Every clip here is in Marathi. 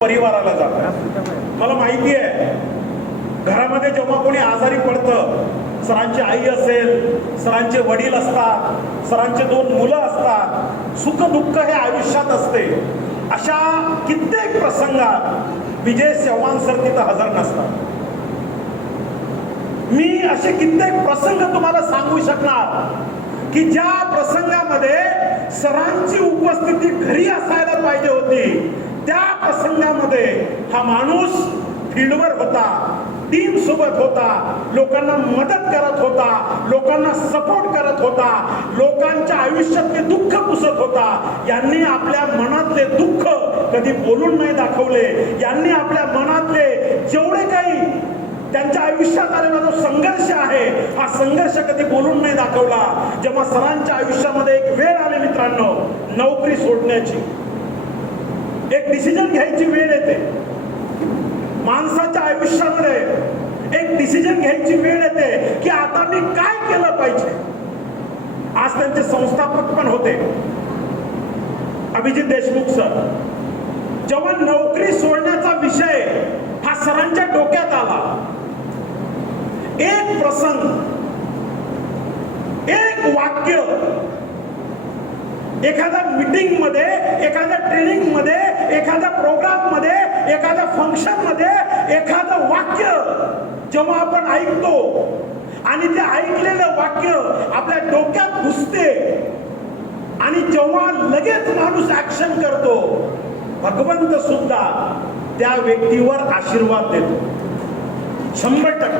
परिवाराला जातात. मला माहिती आहे घरामध्ये जेव्हा कोणी आजारी पडतं, सरांची आई असेल, सरांचे वडील असतात, सरांचे 2 मुलं असतात, सुख दुःख हे आयुष्यात असते. अशा कित्येक प्रसंगात विजय चव्हाण सर तिथं हजर नसतात. मी असे कित्येक प्रसंग तुम्हाला सांगू शकणार की ज्या प्रसंगामध्ये सरांची उपस्थिती घरी असायला पाहिजे होती, त्या प्रसंगामध्ये हा माणूस फील्डवर होता, टीम सोबत होता, लोकांना मदत करत होता, लोकांना सपोर्ट करत होता, लोकांच्या आयुष्यातले दुःख पुसत होता. यांनी आपल्या मनातले दुःख कधी बोलून नाही दाखवले. यांनी आपल्या मनातले जेवढे काही त्यांच्या आयुष्यात आलेला जो संघर्ष आहे, हा संघर्ष कधी बोलून नाही दाखवला. जेव्हा सरांच्या आयुष्यामध्ये एक वेळ आली मित्रांनो, नोकरी सोडण्याची, एक डिसिजन घ्यायची वेळ येते. माणसाच्या आयुष्यामध्ये एक डिसिजन घ्यायची वेळ येते की आता मी काय केलं पाहिजे. आज त्यांचे संस्थापक पण होते अभिजित देशमुख सर. जेव्हा नोकरी सोडण्याचा विषय हा सरांच्या डोक्यात आला, एक प्रसंग, एक वाक्य, एखाद्या मीटिंग मध्ये, एखाद्या ट्रेनिंग मध्ये, एखाद्या प्रोग्राम मध्ये, एखाद्या फंक्शन मध्ये एखादं वाक्य जेव्हा आपण ऐकतो आणि ते ऐकलेलं वाक्य आपल्या डोक्यात घुसते आणि जेव्हा लगेच माणूस ऍक्शन करतो, भगवंत सुद्धा त्या व्यक्तीवर आशीर्वाद देतो 100%.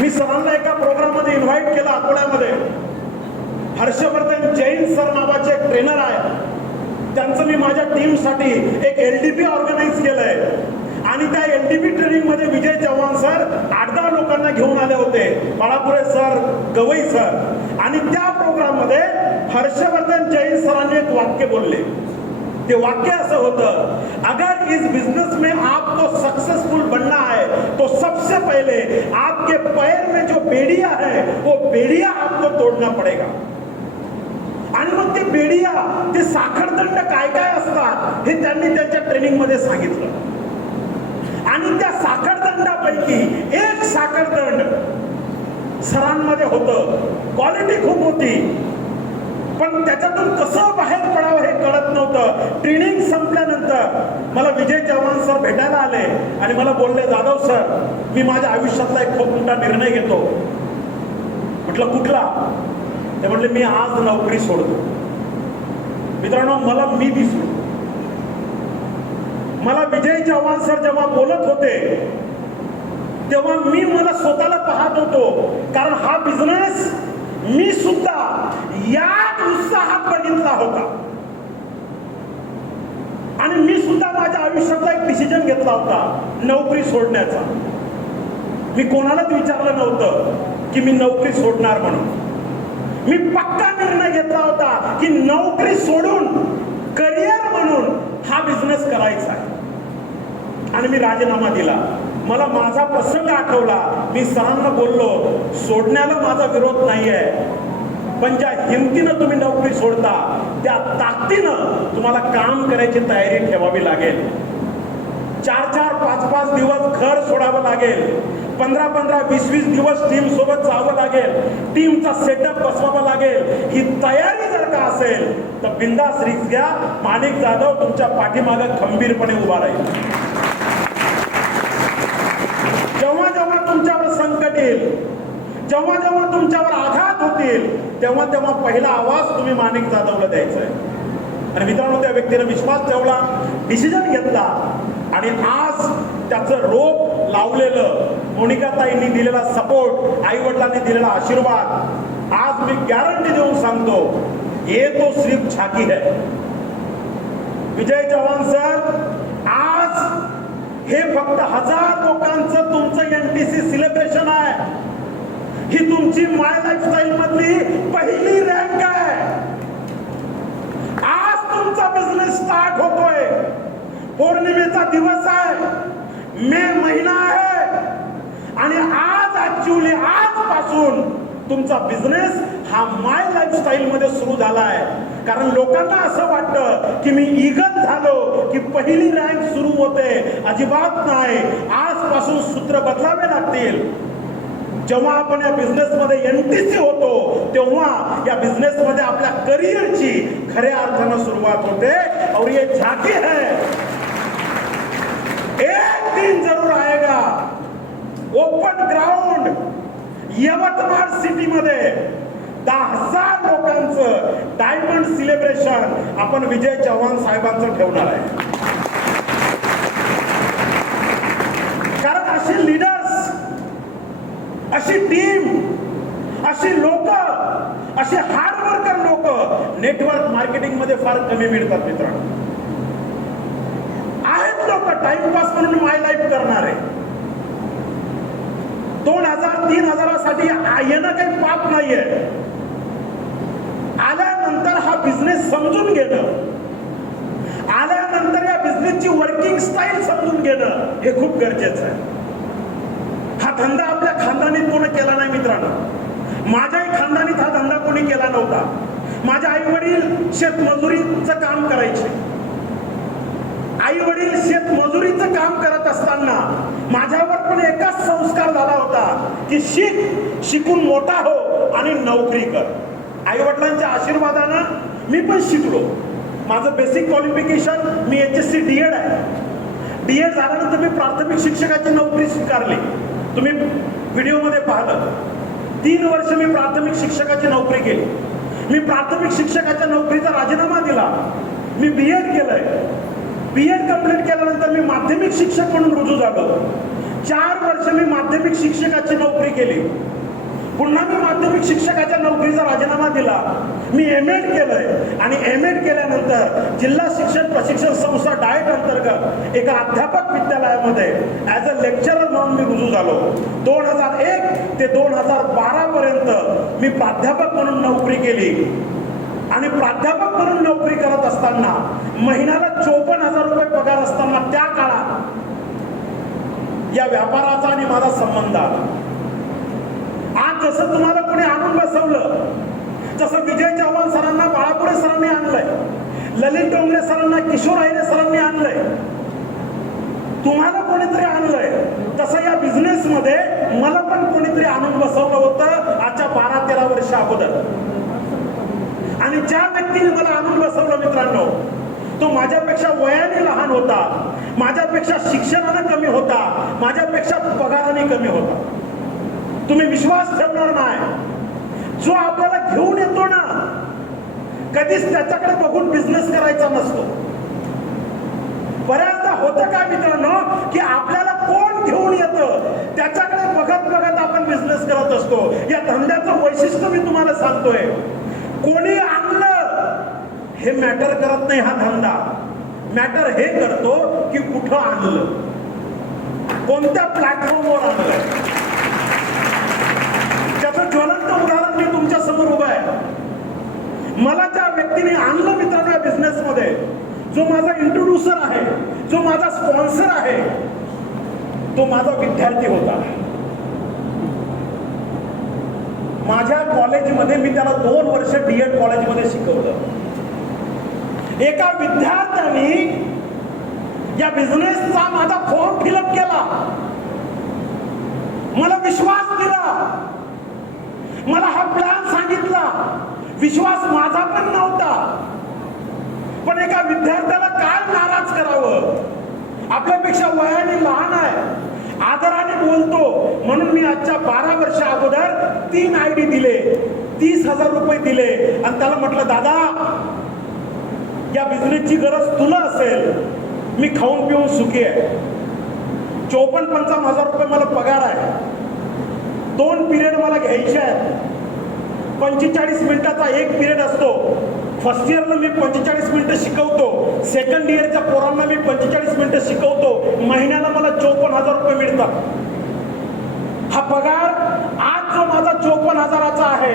मी सरांना एका प्रोग्राम मध्ये इन्व्हाइट केलं अकोल्यामध्ये. हर्षवर्धन जैन सर नावाचे एक ट्रेनर आहे, त्यांचं मी माझ्या टीमसाठी एक LDP ऑर्गनाइज केलंय आणि त्या LDP ट्रेनिंग मध्ये विजय चव्हाण सर 8-10 लोकांना घेऊन आले होते, बाळापुरे सर, गवई सर. आणि त्या प्रोग्राम मध्ये हर्षवर्धन जैन सरांनी एक वाक्य बोलले. ते वाक्य असं होतं, अगर इस बिजनेस में आपको सक्सेसफुल बनना है तो सबसे पहले आपके पैर में जो बेड़िया है वो बेड़िया आपको तोड़ना पड़ेगा. आणि मग ते बेडिया, ते साखरदंड काय काय असतात हे त्यांनी त्यांच्या ट्रेनिंग मध्ये सांगितलं. आणि त्या साखरदंडापैकी एक साखरदंड सरांमध्ये होतं. क्वालिटी खूप होती, पण त्याच्यातून कसं बाहेर पडावं हे कळत नव्हतं. ट्रेनिंग संपल्यानंतर मला विजय चव्हाण सर भेटायला आले आणि मला बोलले, जाधव सर, मी माझ्या आयुष्यातला एक खूप मोठा निर्णय घेतो. म्हटलं कुठला? ते म्हटले, मी आज नोकरी सोडतो. मित्रांनो, मला मी दिसलो. मला विजय चव्हाण सर जेव्हा बोलत होते तेव्हा मी मला स्वतःला पाहत होतो, कारण हा बिझनेस मी सुद्धा याच उत्साहात बघितला होता आणि मी सुद्धा माझ्या आयुष्यातला एक डिसिजन घेतला होता, नोकरी सोडण्याचा. मी कोणालाच विचारलं नव्हतं की मी नोकरी सोडणार म्हणून. मी पक्का निर्णय घेतला होता की नोकरी सोडून करिअर म्हणून हा बिझनेस करायचा आहे. आणि मी राजीनामा दिला. मला माझा प्रसंग आठवला. मी सरांना बोललो, सोडण्याला माझा विरोध नाहीये, पण ज्या हिमतीनं तुम्ही नोकरी सोडता त्या ताकदीनं तुम्हाला काम करायची तयारी ठेवावी लागेल. 4-4, 5-5 दिवस घर सोडावं लागेल. 15-15, 20-20 दिवस टीम सोबत जावं लागेल. टीमचा सेटअप बसवावा लागेल. ही तयारी जर का असेल तर बिंदास रिस्क घ्या. माणिक जाधव तुमच्या पाठीमागे खंबीरपणे उभा राहील. जेव्हा जेव्हा तुमच्यावर संकट येईल, जेव्हा जेव्हा तुमच्यावर आघात होतील, तेव्हा तेव्हा पहिला आवाज तुम्ही माणिक जाधवला द्यायचा आहे. आणि मित्रांनो, त्या व्यक्तीने विश्वास ठेवला, डिसिजन घेतला आणि आज त्याचं रोप लावलेलं, मोनिकाताईंनी दिलेला सपोर्ट, आई वडिलांनी दिलेला आशीर्वाद, आज मी गॅरंटी देऊन सांगतो, ये तो सिर्फ झाकी है. विजय चव्हाण सर, आज हे फक्त 1000 लोकांचं तुमचं NTC सेलिब्रेशन आहे. ही तुमची माय लाईफस्टाईल मधली पहिली रँक आहे. आज तुमचा बिझनेस स्टार्ट होतोय. पौर्णिमेचा दिवस आहे, मे महिना आहे आणि आज ऍक्च्युअली आजपासून तुमचा बिझनेस हा माय लाईफस्टाईल मध्ये सुरू झाला आहे. कारण लोकांना असं वाटतं की मी ईगल झालो की पहिली रँक सुरू होते, अजिबात नाही. आजपासून सूत्र बदलावे लागतील. जेव्हा आपण या बिझनेसमध्ये एनटीसी होतो तेव्हा या बिझनेसमध्ये आपल्या करिअरची खऱ्या अर्थानं सुरुवात होते. और ये झांकी है, एक दिन जरूर आएगा. ओपन ग्राउंड यवतमाळ सिटीमध्ये 10,000 लोकांचं डायमंड सेलिब्रेशन आपण विजय चव्हाण साहेबांचं ठेवणार आहे. कारण अशी लीडर्स, अशी टीम, अशी लोक, अशी हार्डवर्कर लोक नेटवर्क मार्केटिंग मध्ये फार कमी मिळतात मित्रांनो. आहेत लोक टाइमपास म्हणून माय लाईफ करणारे. 2,000-3,000 साठी येणं काही पाप नाहीये. आल्यानंतर हा बिझनेस समजून घेणं, आल्यानंतर या बिझनेसची वर्किंग स्टाईल समजून घेणं हे खूप गरजेचं आहे. हा धंदा आपल्या खानदानीत कोणी केला नाही मित्रांनो. माझ्याही खानदानीत हा धंदा कोणी केला नव्हता. माझे आई वडील शेतमजुरीचं काम करायचे. आई वडील शेतमजुरीचं काम करत असताना माझ्यावर पण एकच संस्कार झाला होता की शिकून मोठा हो आणि नोकरी कर. आई वडिलांच्या आशीर्वादानं मी पण शिकलो. माझं बेसिक क्वालिफिकेशन मी HSC DED आहे. DED झाल्यानंतर मी प्राथमिक शिक्षकाची नोकरी स्वीकारली. तुम्ही व्हिडिओमध्ये पाहिलं 3 वर्ष मी प्राथमिक शिक्षकाची नोकरी केली. मी प्राथमिक शिक्षकाच्या नोकरीचा राजीनामा दिला. मी BEd केलंय. BEd कंप्लीट केल्यानंतर मी माध्यमिक शिक्षक म्हणून रुजू झालो. 4 वर्ष मी माध्यमिक शिक्षकाची नोकरी केली. पुन्हा मी माध्यमिक शिक्षकाच्या नोकरीचा राजीनामा दिला. मी MAd केलंय आणि MAd केल्यानंतर जिल्हा शिक्षण प्रशिक्षण संस्था डाएट अंतर्गत एका अध्यापक विद्यालयामध्ये ऍज अ लेक्चरर म्हणून मी रुजू झालो. 2001 ते 2012 पर्यंत मी प्राध्यापक म्हणून नोकरी केली. आणि प्राध्यापक म्हणून नोकरी करत असताना महिन्याला 54,000 रुपये पगार असताना त्या काळात या व्यापाराचा आणि माझा संबंध आला. आज जसं तुम्हाला कोणी आणून बसवलं, जसं विजय चव्हाण सरांना बाळापुरे सरांनी आणलंय, ललित डोंगरे सरांना किशोर अहिरे सरांनी आणलंय, तुम्हाला कोणीतरी आणलंय, तसं या बिझनेस मध्ये मला पण कोणीतरी आणून बसवलं होतं आजच्या 12-13 वर्ष अगोदर. आणि ज्या व्यक्तीने मला आणून बसवलं मित्रांनो, तो माझ्यापेक्षा वयाने लहान होता, माझ्यापेक्षा शिक्षणाने कमी होता, माझ्यापेक्षा पगाराने कमी होता. तुम्ही विश्वास ठेवणार नाही. जो आपल्याला घेऊन येतो ना, कधीच त्याच्याकडे बघून बिझनेस करायचा नसतो. बऱ्याचदा होतं काय मित्रांनो की आपल्याला कोण घेऊन येतं त्याच्याकडे बघत बघत आपण बिझनेस करत असतो. या धंद्याचं वैशिष्ट्य मी तुम्हाला सांगतोय. कोणी आणलं हे मॅटर करत नाही. हा धंदा मॅटर हे करतो की कुठं आणलं, कोणत्या प्लॅटफॉर्मवर आणलं. त्याचं ज्वलंत उदाहरण मी तुमच्या समोर उभं आहे. मला ज्या व्यक्तीने आणलं मित्रांनो या बिझनेस मध्ये, जो माझा इंट्रोड्युसर आहे, जो माझा स्पॉन्सर आहे, तो माझा विद्यार्थी होता. माझ्या कॉलेजमध्ये मी त्याला 2 वर्ष DEd कॉलेजमध्ये शिकवलं. एका विद्यार्थ्याने या बिझनेसचा माझा फॉर्म फिलअप केला, मला विश्वास दिला, मला हा प्लॅन सांगितला. विश्वास माझा पण नव्हता, पण एका विद्यार्थ्याला काय नाराज करावं. आपल्यापेक्षा वयाने लहान आहे, आदराने बोलतो म्हणून मी आजच्या 12 वर्ष अगोदर 3 ID दिले, 30,000 रुपये दिले आणि त्याला म्हटलं, दादा या बिझनेसची गरज तुला असेल, मी खाऊन पिऊन सुखी आहे. 54-55 हजार रुपये मला पगार आहे. 2 पिरियड मला घ्यायचे आहेत. 45 मिनिटाचा एक पिरियड असतो. फर्स्ट इयरला मी 45 मिनिटं शिकवतो, सेकंड इयरच्या पोरांना मी 45 मिनिटं शिकवतो. महिन्याला मला 54,000 रुपये मिळतात. हा पगार आज जो माझा 54,000चा आहे,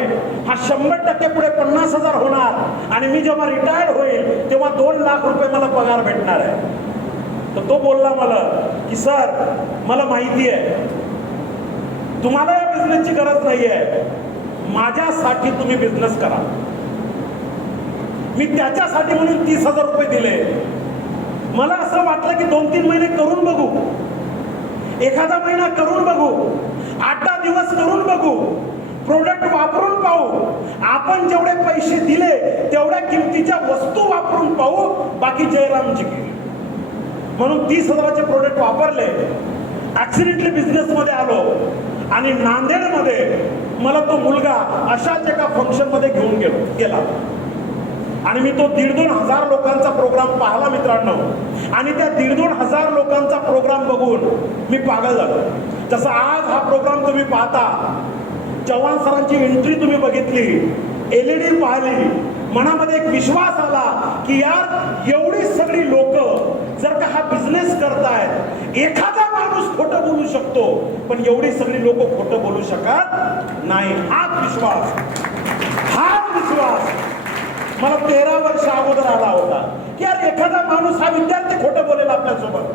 हा 100% पुढे 50,000 होणार आणि मी जेव्हा रिटायर्ड होईल तेव्हा 2 लाख रुपये मला पगार भेटणार आहे. तर तो बोलला मला की सर, मला माहिती आहे तुम्हाला या बिझनेसची गरज नाहीये, माझ्यासाठी तुम्ही बिझनेस करा. मी त्याच्यासाठी म्हणून 30,000 रुपये दिले. मला असं वाटलं की 2-3 महिने करून बघू, एखादा महिना करून बघू, 8-10 दिवस करून बघू, प्रोडक्ट वापरून पाहू, आपण जेवढे पैसे दिले तेवढ्या किमतीच्या वस्तू वापरून पाहू, बाकी जयरामजी की. म्हणून 30,000चे प्रोडक्ट वापरले. ऍक्सिडेंटली बिझनेस मध्ये आलो आणि नांदेडमध्ये मला तो मुलगा अशाच एका फंक्शन मध्ये घेऊन गेला आणि मी तो 1,500-2,000 लोकांचा प्रोग्राम पाहिला मित्रांनो. आणि त्या 1,500-2,000 लोकांचा प्रोग्राम बघून मी पागल झालो. जसं आज हा प्रोग्राम तुम्ही पाहता, चव्हाण सरांची एंट्री तुम्ही बघितली, LED पाहिली, मनामध्ये एक विश्वास आला की यार एवढी सगळी लोक जर का हा बिझनेस करतायत, एखादा माणूस खोटं बोलू शकतो पण एवढी सगळी लोक खोटं बोलू शकत नाही. हाच विश्वास मला 13 वर्ष अगोदर आला होता की यार एखादा माणूस, हा विद्यार्थी खोटं बोलेल आपल्यासोबत,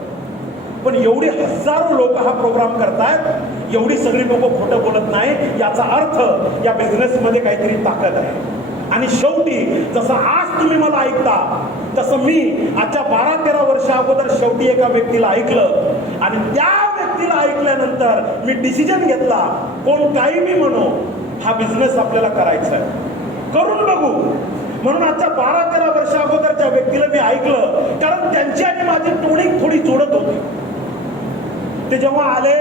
पण एवढी हजारो लोक हा प्रोग्राम करतायत, एवढी सगळी लोक खोटं बोलत नाही, याचा अर्थ या बिझनेस मध्ये काहीतरी ताकद आहे. आणि शेवटी जसं आज तुम्ही मला ऐकता, तसं मी आजच्या 12-13 वर्ष अगोदर शेवटी एका व्यक्तीला ऐकलं आणि त्या व्यक्तीला ऐकल्यानंतर मी डिसिजन घेतला, कोण काही मी म्हणो, हा बिझनेस आपल्याला करायचा आहे, करून बघू. म्हणून आजच्या 12-13 वर्ष अगोदरच्या व्यक्तीला मी ऐकलं, कारण त्यांची आणि माझी टोनिंग थोडी जोडत होती. ते जेव्हा आले,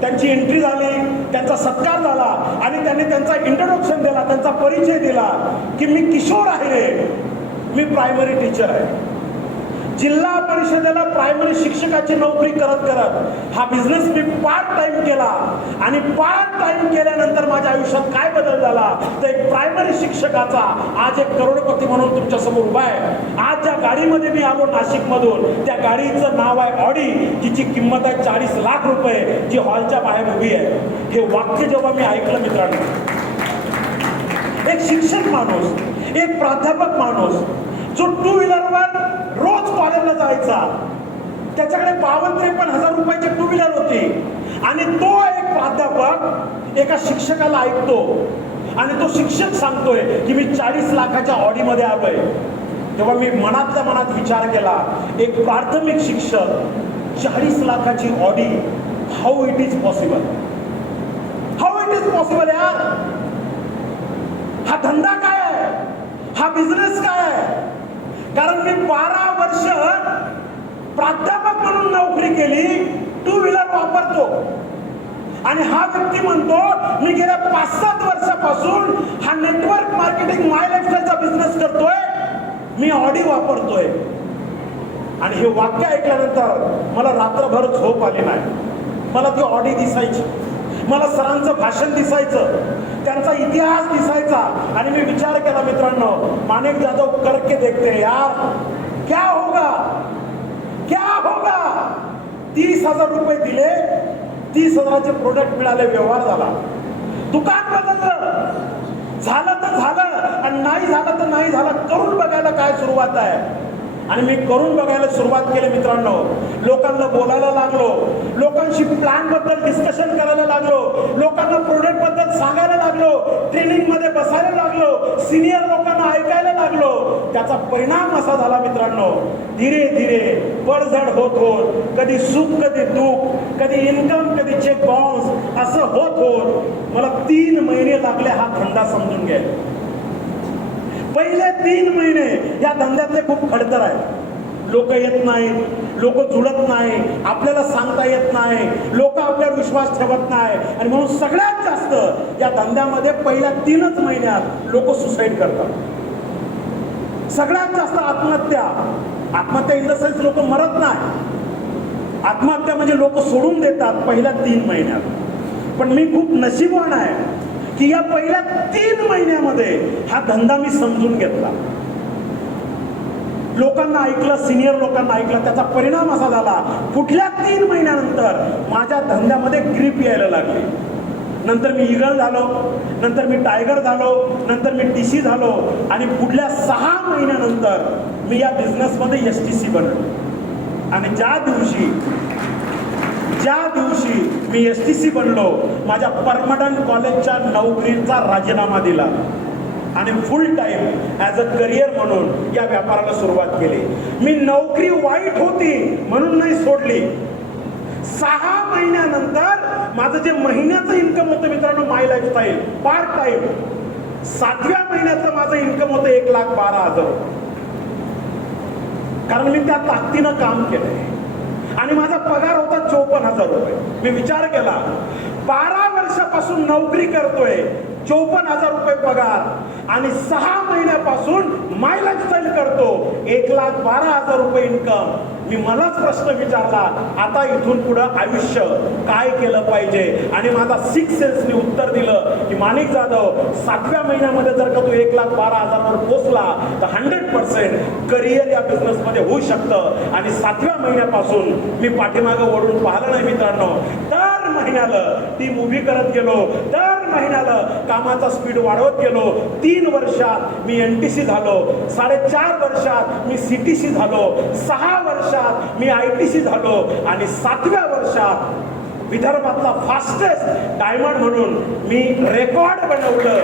त्यांची एंट्री झाली, त्यांचा सत्कार झाला आणि त्यांनी त्यांचा इंट्रोडक्शन दिला, त्यांचा परिचय दिला की मी किशोर आहे, मी प्रायमरी टीचर आहे. जिल्हा परिषदेला प्रायमरी शिक्षकाची नोकरी करत करत हा बिझनेस मी पार्ट टाइम केला आणि पार्ट टाइम केल्यानंतर माझ्या आयुष्यात काय बदल झाला, तर एक प्रायमरी शिक्षकाचा आज एक करोडपती म्हणून तुमच्या समोर उभा आहे. आज ज्या गाडीमध्ये मी आलो नाशिक मधून, त्या गाडीचं नाव आहे ऑडी, जिची किंमत आहे 40 लाख रुपये, जी हॉलच्या बाहेर उभी आहे. हे वाक्य जेव्हा मी ऐकलं मित्रांनो, एक शिक्षक माणूस, एक प्राध्यापक माणूस जो 2 व्हीलरवर रोज कॉलेजला जायचा, त्याच्याकडे 52-53 हजार रुपयाची 2 व्हीलर होती आणि तो एक प्राध्यापक एका शिक्षकाला ऐकतो आणि तो शिक्षक सांगतोय की मी 40 लाखाच्या ऑडी मध्ये आलोय. तेव्हा मी मनातल्या मनात विचार केला, एक प्राथमिक शिक्षक 40 लाखाची Audi, how it is possible, how it is possible यार. हा धंदा काय आहे, हा बिझनेस काय आहे? कारण मी 12 वर्ष प्राध्यापक म्हणून नोकरी केली, 2 व्हीलर वापरतो आणि हा व्यक्ती म्हणतो मी गेल्या 5-7 वर्षापासून हा नेटवर्क मार्केटिंग माय लाईफस्टाईलचा बिझनेस करतोय, मी ऑडी वापरतोय. आणि हे वाक्य ऐकल्यानंतर मला रात्रभर झोप आली नाही. मला ती ऑडी दिसायची, मला सरांचं भाषण दिसायचं, त्यांचा इतिहास दिसायचा आणि मी विचार केला मित्रांनो, माणिक जाधव करके देखते यार, क्या होगा क्या होगा. 30,000 रुपये दिले, 30,000चे प्रोडक्ट मिळाले, व्यवहार झाला, दुकान बदललं, झालं तर झालं आणि नाही झालं तर नाही झालं. करून बघायला काय सुरुवात आहे. आणि मी करून बघायला सुरुवात केली मित्रांनो. लोकांना बोलायला लागलो, लोकांशी प्लॅन बद्दल डिस्कशन करायला लागलो, लोकांना प्रोडक्ट बद्दल सांगायला लागलो, ट्रेनिंग मध्ये बसायला लागलो, सिनियर लोकांना ऐकायला लागलो. त्याचा परिणाम असा झाला मित्रांनो, धीरे धीरे पडझड होत होत, कधी सुख कधी दुःख, कधी इन्कम कधी चेक बाउन्स, असं होत होत मला 3 महिने लागले हा धंदा समजून घ्यायला. पहिले 3 महिने या धंद्यातले खूप खडतर आहेत. लोक येत नाहीत, लोक जुळत नाही, आपल्याला सांगता येत नाही, लोक आपल्यावर विश्वास ठेवत नाही आणि म्हणून सगळ्यात जास्त या धंद्यामध्ये पहिल्या 3च महिन्यात लोक सुसाईड करतात. सगळ्यात जास्त आत्महत्या इन द सेन्स लोक मरत नाही, आत्महत्या म्हणजे लोक सोडून देतात पहिल्या 3 महिन्यात. पण मी खूप नशीबवान आहे की या पहिल्या 3 महिन्यामध्ये हा धंदा मी समजून घेतला, लोकांना ऐकलं, सिनियर लोकांना ऐकलं. त्याचा परिणाम असा झाला, कुठल्या 3 महिन्यानंतर माझ्या धंद्यामध्ये ग्रीप यायला लागली. नंतर मी ईगल झालो, नंतर मी टायगर झालो, नंतर मी TC झालो आणि पुढल्या 6 महिन्यानंतर मी या बिझनेसमध्ये STC बनलो. आणि ज्या दिवशी मी STC बनलो, माझ्या परमनंट कॉलेजच्या नोकरीचा राजीनामा दिला. आणि फुल टाइम ॲज अ करिअर म्हणून या व्यापाराला सुरुवात केली. मी नोकरी वाईट होती म्हणून नाही सोडली. 6 महिन्यानंतर माझं जे महिन्याचं इन्कम होतं मित्रांनो, माय लाईफस्टाईल पार्ट टाइम, 7व्या महिन्याचं माझं इन्कम होतं 1,12,000. कारण मी त्या ताकदीनं काम केलंय आणि माझा पगार होता 54,000 रुपये. मी विचार केला, 12 वर्षापासून नोकरी करतोय, 54,000 रुपये पगार आणि 6 महिन्यापासून माय लाईफस्टाईल करतो, 1,12,000 रुपये इन्कम. मी मलाच प्रश्न विचारला, आता इथून पुढं आयुष्य काय केलं पाहिजे. आणि माझा 6 सेन्सनी उत्तर दिलं की माणिक जाधव, 7व्या महिन्यामध्ये जर का तू 1,12,000 वर पोहोचला तर 100% करिअर या बिझनेसमध्ये होऊ शकतं. आणि 7व्या महिन्यापासून मी पाठीमागं वळून पाहिलं नाही मित्रांनो. दर महिन्याला टीम उभी करत गेलो, दर महिन्याला कामाचा स्पीड वाढवत गेलो. 3 वर्षात मी NTC झालो, 4.5 वर्षात मी CTC झालो, 6 वर्षात मी ITC झालो आणि 7व्या वर्षात विदर्भातला फास्टेस्ट डायमंड म्हणून मी रेकॉर्ड बनवलं.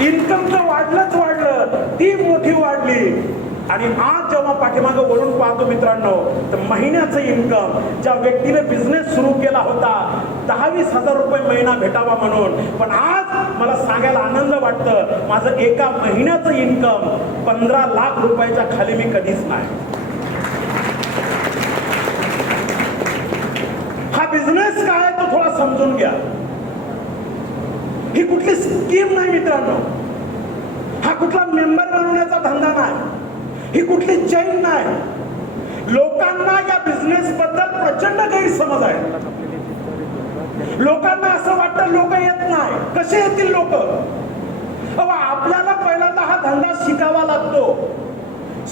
इन्कम तर वाढलं, टीम मोठी वाढली. आणि आज जेव्हा पाठीमागं वळून पाहतो मित्रांनो, तर महिन्याचं इन्कम ज्या व्यक्तीने बिझनेस सुरू केला होता 10-20 रुपये महिना भेटावा म्हणून, पण आज मला सांगायला आनंद वाटतं, माझं एका महिन्याचं इन्कम 15 लाख रुपयाच्या खाली मी कधीच नाही. हा बिझनेस काय तो थोडा समजून घ्या. ही कुठली स्कीम नाही मित्रांनो, हा कुठला मेंबर बनवण्याचा धंदा नाही, ही कुठली चैन नाही. लोकांना या बिझनेस बद्दल प्रचंड गैरसमज आहे. लोकांना असं वाटतं लोक येत नाही. कसे येतील लोक? आपल्याला पहिल्यांदा हा धंदा शिकावा लागतो.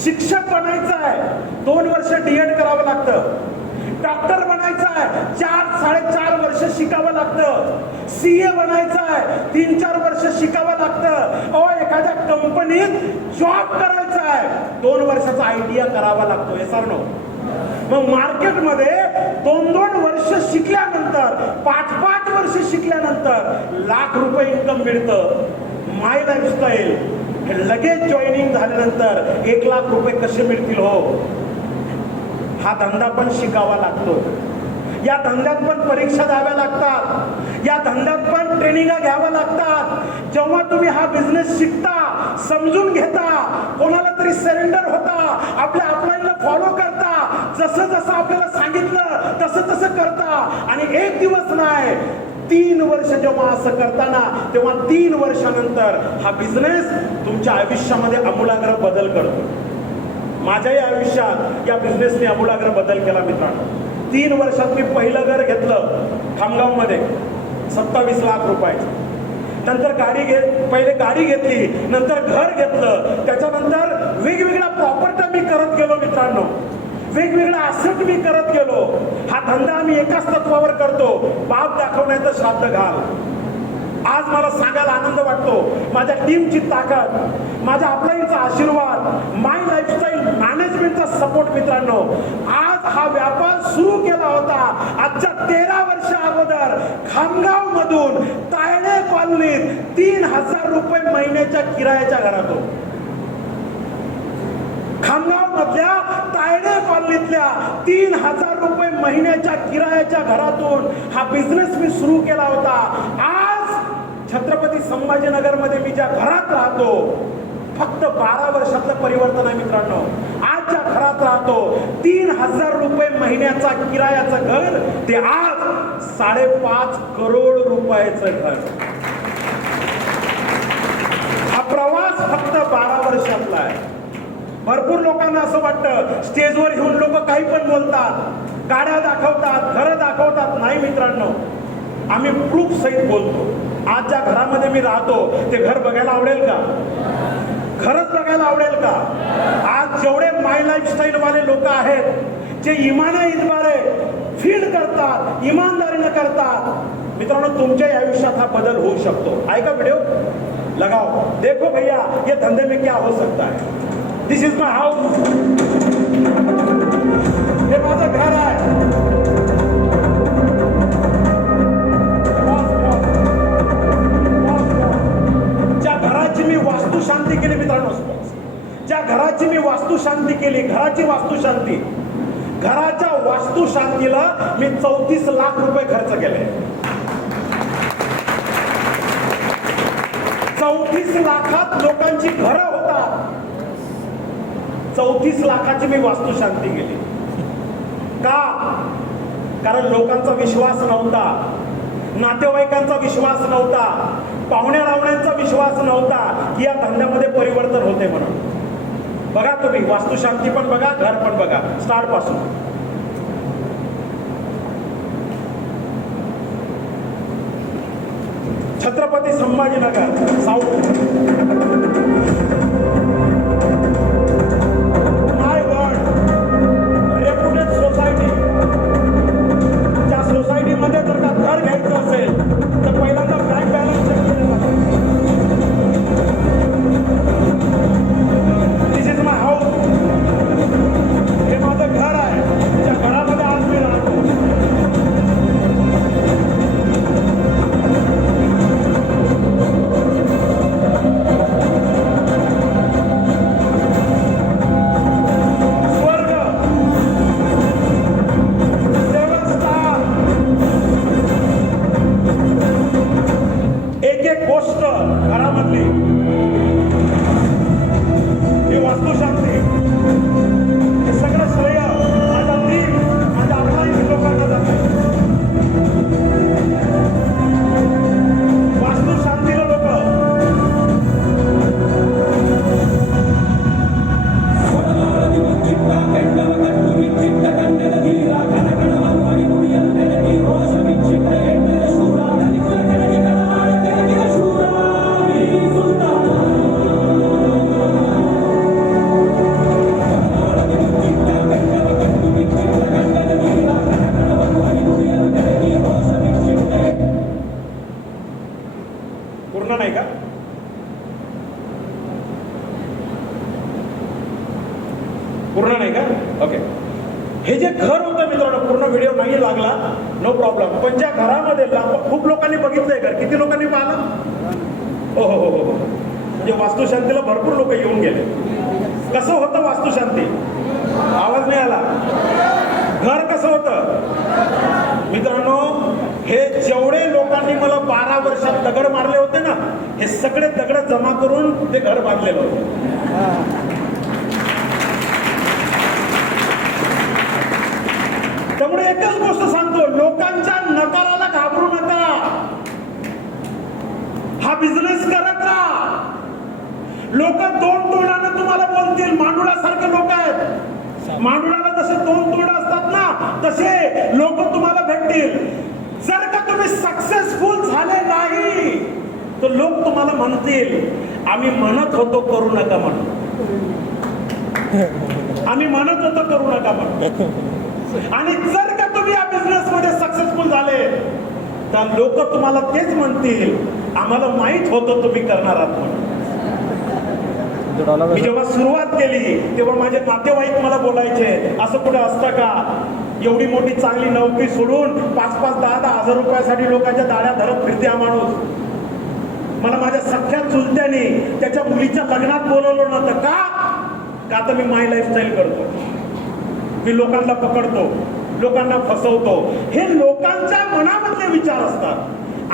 शिक्षक बनायचं आहे, 2 वर्ष DED करावं लागतं. डॉक्टर बनायचं आहे, 4-4.5 वर्ष शिकावं लागतं. CA बनायचं आहे, 3-4 वर्ष शिकावं लागतं. एखाद्या कंपनीत जॉब करायचा आहे, 2 वर्षाचा ITI करावा लागतो. हे सर नो. मग मार्केटमध्ये 2-2 वर्ष शिकल्यानंतर, 5-5 वर्ष शिकल्यानंतर लाख रुपये इन्कम मिळतं. माय लाईफस्टाईल लगेच जॉईनिंग झाल्यानंतर 1 लाख रुपये कसे मिळतील हो? हा धंदा पण शिकावा लागतो. या धंद्यात पण परीक्षा द्याव्या लागतात, या धंद्यात पण ट्रेनिंग घ्याव्या लागतात. जेव्हा तुम्ही हा बिझनेस शिकता, समजून घेता, कोणाला तरी सरेंडर होता, आपल्या अपलाईनला फॉलो करता, जसं जसं आपल्याला सांगितलं तसं तसं करता. आणि एक दिवस नाही, 3 वर्ष जेव्हा असं करताना, तेव्हा 3 वर्षानंतर हा बिझनेस तुमच्या आयुष्यामध्ये आमूलाग्र बदल करतो. माझ्याही आयुष्यात या बिझनेसने आमूलाग्र बदल केला मित्रांनो. 3 वर्षात मी पहिलं घर घेतलं खामगावमध्ये 27 लाख रुपयाचं. नंतर पहिले गाडी घेतली, नंतर घर घेतलं, त्याच्यानंतर वेगवेगळ्या प्रॉपर्ट्या मी करत गेलो मित्रांनो, वेगवेगळ्या असेट मी करत गेलो. हा धंदा आम्ही एकाच तत्वावर करतो, बाप दाखवण्याचं श्राद्ध घाल. आज मला सांगायला आनंद वाटतो, माझ्या टीमची ताकद, माझ्या अपलाईनचा आशीर्वाद, माय लाईफस्टाईल मॅनेजमेंटचा सपोर्ट मित्रांनो. आज हा व्यापार सुरू केला होता आजच्या 13 वर्षा अगोदर खामगाव मधून तायडे कॉलनीत 3,000 रुपये महिन्याच्या किरायाच्या घरातून. खामगाव मधल्या तायडे कॉलनीतल्या 3,000 रुपये महिन्याच्या किरायाच्या घरातून हा बिझनेस मी सुरू केला होता. आज छत्रपती संभाजीनगर मध्ये मी ज्या घरात राहतो, फक्त 12 वर्षातलं परिवर्तन आहे मित्रांनो. आज ज्या घरात राहतो 3,000 रुपये महिन्याचा किरायाचं घर, ते आज 5.5 करोड रुपयाचं घर. हा प्रवास फक्त 12 वर्षातला आहे. भरपूर लोकांना असं वाटतं स्टेजवर घेऊन लोक काही पण बोलतात, गाड्या दाखवतात, घरं दाखवतात. नाही मित्रांनो, आम्ही प्रूफ सहित बोलतो. आज ज्या घरामध्ये मी राहतो ते घर बघायला आवडेल का? खरंच बघायला आवडेल का? आज जेवढे माय लाईफस्टाईल वाले लोक आहेत, जे इमानदारीने फीड करतात, इमानदारीने करतात, मित्रांनो तुमच्या आयुष्यात हा बदल होऊ शकतो. ऐका व्हिडिओ लगाओ, देखो भैया ये धंधे में क्या हो सकता है. दिस इज माय हाऊस. हे माझं घर आहे. घराची मी वास्तुशांती केली, घराची वास्तुशांती. घराच्या वास्तुशांतीला मी 34 लाख रुपये खर्च केले. 34 लाखात लोकांची घरं होतात. 34 लाखाची मी वास्तुशांती केली. का? कारण लोकांचा विश्वास नव्हता, नातेवाईकांचा विश्वास नव्हता, पाहुण्या रावण्यांचा विश्वास नव्हता की या धंद्यामध्ये परिवर्तन होते म्हणून. बघा तुम्ही वास्तुशांती पण बघा, घर पण बघा, स्टार्ट पासून. छत्रपती संभाजीनगर साऊथ. माय वर्ल्ड रेप्युटेड सोसायटी. त्या सोसायटीमध्ये जर का घर घ्यायचं असेल तर पहिल्यांदा बँक बॅलन्स चेक केला जातो. दिस इज माय हाऊस. हे माझं घर आहे. त्या घरामध्ये आज मी राहतो. गोष्ट घरामधली ही वास्तुशांती, हे सगळं श्रेय माझ्या टीम, माझ्या अपलाईन लोकांना जाते. वास्तुशांतीला लोक पूर्ण नाही का? पूर्ण नाही का? ओके. हे जे घर होतं मित्रांनो, पूर्ण व्हिडिओ नाही लागला, नो प्रॉब्लेम. पण ज्या घरामध्ये खूप लोकांनी बघितलंय घर. किती लोकांनी पाहिलं? हो हो हो हो. म्हणजे वास्तुशांतीला भरपूर लोक येऊन गेले. कसं होतं वास्तुशांती? आवाज नाही आला. घर कसं होतं मित्रांनो? हे जेवढे लोकांनी मला 12 वर्षात दगड मारले होते ना, हे सगळे दगड जमा करून ते घर बांधलेलं होतं. त्यामुळे एकच गोष्ट सांगतो, लोकांच्या नकाराला घाबरू नका. हा बिझनेस करत राहा. लोक दोन तोंडाने तुम्हाला बोलतील. मांडुळासारखे लोक आहेत. मांडुळाला जसे दोन तोंड असतात ना, तसे लोक तुम्हाला भेटतील. जर का तुम्ही सक्सेसफुल झाले नाही तर लोक तुम्हाला म्हणतील आम्ही म्हणत होतो करू नका म्हणून. आम्ही म्हणत होतो करू नका म्हणून. आणि जर का तुम्ही या बिझनेस मध्ये सक्सेसफुल झाले तर लोक तुम्हाला तेच म्हणतील आम्हाला माहित होतं तुम्ही करणार आहात म्हणून. मी जेव्हा सुरुवात केली तेव्हा माझे नातेवाईक मला बोलायचे असं कुठे असतं का? एवढी मोठी चांगली नोकरी सोडून 5-5, 10-10 हजार रुपयासाठी लोकांच्या दाड्या धरत फिरते हा माणूस. मला माझ्या सख्या चुलत्याने त्याच्या मुलीच्या लग्नात बोलवलं नव्हतं. का तर मी माय लाईफस्टाईल करतो. मी लोकांना पकडतो, लोकांना फसवतो. हे लोकांच्या मनामधले विचार असतात.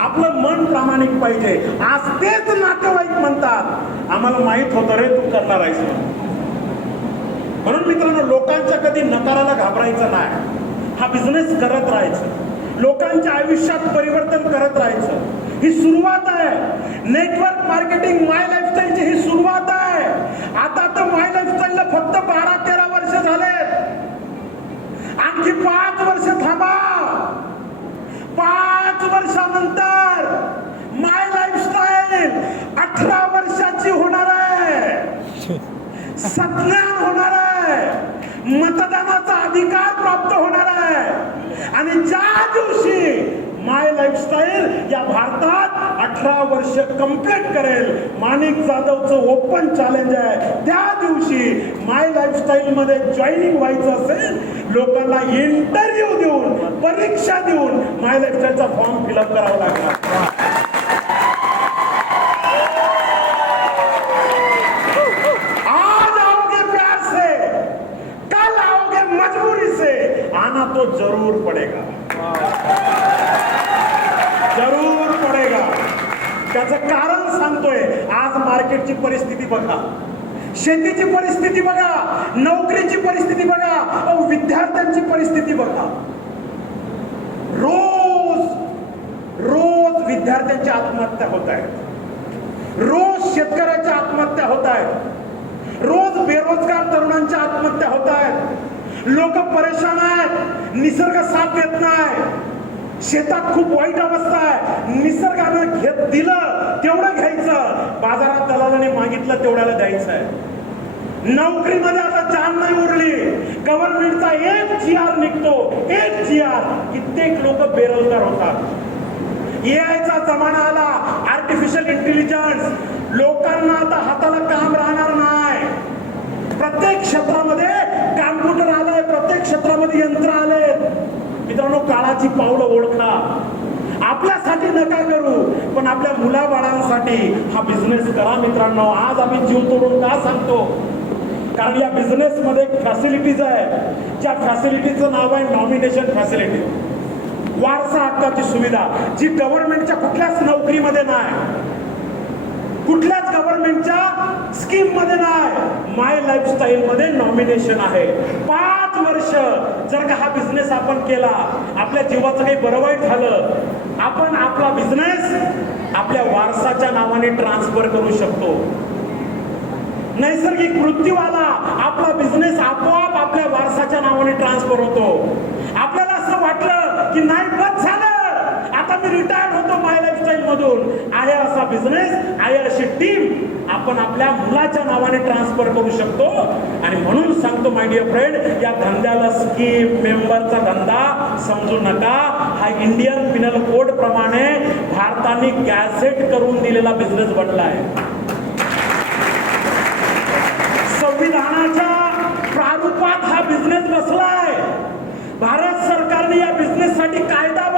आपलं मन प्रामाणिक पाहिजे. आज तेच नातेवाईक म्हणतात आम्हाला माहित होतं रे तू करणार आहेस. म्हणून मित्रांनो, लोकांच्या कधी नकाराला घाबरायचं नाही. हा बिझनेस करत राहायचं. लोकांच्या आयुष्यात परिवर्तन करत राहायचं. ही सुरुवात आहे. नेटवर्क मार्केटिंग माय लाईफस्टाईलची ही सुरुवात आहे. आता तर माय लाईफस्टाईलला फक्त 12-13 वर्ष झाले. आणखी 5 वर्ष थांबा. 5 वर्षानंतर माय लाईफस्टाईल 18 वर्षाची होणार आहे. सज्ञान होणार आहे. मतदानाचा अधिकार प्राप्त होणार आहे. आणि ज्या दिवशी माय लाईफस्टाईल या भारतात 18 वर्ष कंप्लीट करेल, माणिक जाधवचं ओपन चॅलेंज आहे, त्या दिवशी माय लाईफस्टाईल मध्ये जॉईनिंग व्हायचं असेल, लोकांना इंटरव्ह्यू देऊन, परीक्षा देऊन माय लाईफस्टाईलचा फॉर्म फिलअप करावा लागणार. आज तो जरूर पडेगा, जरूर पडेगा. त्याचं कारण सांगतोय. आज मार्केटची परिस्थिती बघा, शेतीची परिस्थिती बघा, नोकरीची परिस्थिती बघा, विद्यार्थ्यांची परिस्थिती बघा. रोज रोज विद्यार्थ्यांच्या आत्महत्या होत आहेत, रोज शेतकऱ्याच्या आत्महत्या होत आहेत, रोज बेरोजगार तरुणांच्या आत्महत्या होत आहेत. लोक परेशान आहेत, निसर्ग साथ देत नाही, शेतात खूप वाईट अवस्था आहे. निसर्गानं दिलं तेवढं घ्यायचं, बाजारात दलालाने मागितलं तेवढ्याला द्यायचं आहे. नोकरीमध्ये आता जान नाही उरली. गव्हर्नमेंटचा एक GR निघतो, एक GR, कित्येक लोक बेरोजगार होतात. AI चा जमाना आला, आर्टिफिशियल इंटेलिजन्स. लोकांना आता हाताला काम राहणार नाही. प्रत्येक क्षेत्रामध्ये कॉम्प्युटर आलाय, प्रत्येक क्षेत्रामध्ये यंत्र आले. मित्रांनो, काळाची पावलं ओळखा. आपल्यासाठी नका करू, पण आपल्या मुलाबाळांसाठी हा बिझनेस करा. मित्रांनो, आज आम्ही जीव तोडून का सांगतो? कारण या बिझनेस मध्ये फॅसिलिटीज आहे, ज्या फॅसिलिटीचं नाव आहे नॉमिनेशन फॅसिलिटी, वारसा हक्काची सुविधा, जी गव्हर्नमेंटच्या कुठल्याच नोकरीमध्ये नाही, कुठल्याच गव्हर्नमेंटच्या स्कीम मध्ये नाही. माय लाईफस्टाईल मध्ये नॉमिनेशन आहे. 5 वर्ष जर का हा बिझनेस आपण केला, आपल्या जीवाचं काही बरं वाईट झालं, आपण आपला बिझनेस आपल्या वारसाच्या नावाने ट्रान्सफर करू शकतो. नैसर्गिक मृत्यू आला, आपला बिझनेस आपोआप आपल्या वारसाच्या नावाने ट्रान्सफर होतो. आपल्याला असं वाटलं की नाही, बस झालं, आता मी रिटायर्ड होतो माय लाईफस्टाईल मधून, आहे असा बिझनेस, आहे अशी टीम आपण आपल्या मुलाच्या नावाने ट्रान्सफर करू शकतो. आणि म्हणून सांगतो माय डिअर फ्रेंड, या धंद्याला स्कीम मेंबरचा धंदा समजू नका. हा इंडियन पिनल कोड प्रमाणे भारताने गॅझेट करून दिलेला बिझनेस बनला आहे. संविधानाच्या प्रारूपात हा बिझनेस बसलाय. भारत सरकारने या बिझनेससाठी कायदा